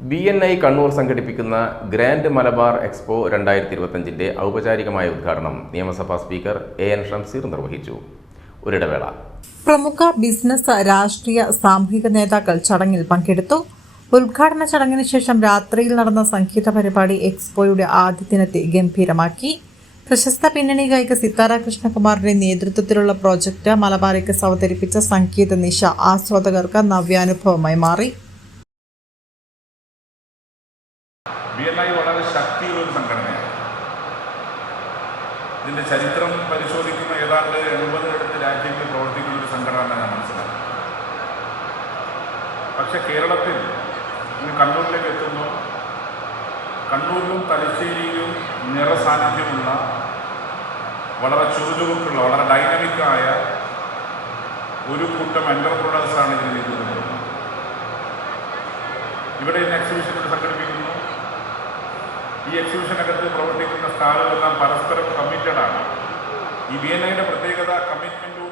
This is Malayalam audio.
ബി എൻ ഐ കണ്ണൂർ സംഘടിപ്പിക്കുന്ന ഗ്രാൻഡ് മലബാർ എക്സ്പോ രണ്ടായിരത്തി ഇരുപത്തഞ്ചിന്റെ ഔപചാരികമായ ഉദ്ഘാടനം നിയമസഭാ സ്പീക്കർ എ എൻ ഷംസീർ നിർവഹിച്ചു. ഒരിടവേള. പ്രമുഖ ബിസിനസ് രാഷ്ട്രീയ സാമൂഹിക നേതാക്കൾ ചടങ്ങിൽ പങ്കെടുത്തു. ഉദ്ഘാടന ചടങ്ങിന് ശേഷം രാത്രിയിൽ നടന്ന സംഗീത പരിപാടി എക്സ്പോയുടെ ആദ്യ ദിനത്തെ ഗംഭീരമാക്കി. പ്രശസ്ത പിന്നണി ഗായിക സിത്താര കൃഷ്ണകുമാറിന്റെ നേതൃത്വത്തിലുള്ള പ്രോജക്റ്റ് മലബാറിക്കസ് അവതരിപ്പിച്ച സംഗീത നിശ ആസ്വാദകർക്ക് നവ്യാനുഭവമായി മാറി. ബി എൻ ഐ വളരെ ശക്തിയുള്ള ഒരു സംഘടനയാണ്. ഇതിന്റെ ചരിത്രം പരിശോധിക്കുന്ന ഏതാണ്ട് എഴുപതിനടുത്ത് രാജ്യങ്ങളിൽ പ്രവർത്തിക്കുന്ന ഒരു സംഘടന ഞാൻ മനസ്സിലാക്കി പക്ഷെ കേരളത്തിൽ ഇന്ന് കണ്ണൂരിലേക്ക് എത്തുമ്പോൾ കണ്ണൂരിലും തലശ്ശേരിയിലും നിറസാന്നിധ്യമുള്ള വളരെ ചുറുചുറുക്കുള്ള വളരെ ഡൈനമിക്കായ ഒരു കൂട്ടം എന്റർപ്രണേഴ്സാണ് ഇതിൽ നിൽക്കുന്നത്. ഇവിടെ ഇന്ന് എക്സിബിഷൻ ഇവിടെ സംഘടിപ്പിക്കുന്നു. ഈ എക്സിബിഷനകത്ത് പ്രവർത്തിക്കുന്ന സ്റ്റാളുകളെല്ലാം പരസ്പരം കമ്മിറ്റഡാണ് ഈ ബി എൻ ഐയുടെ പ്രത്യേകത കമ്മിറ്റ്മെന്റ്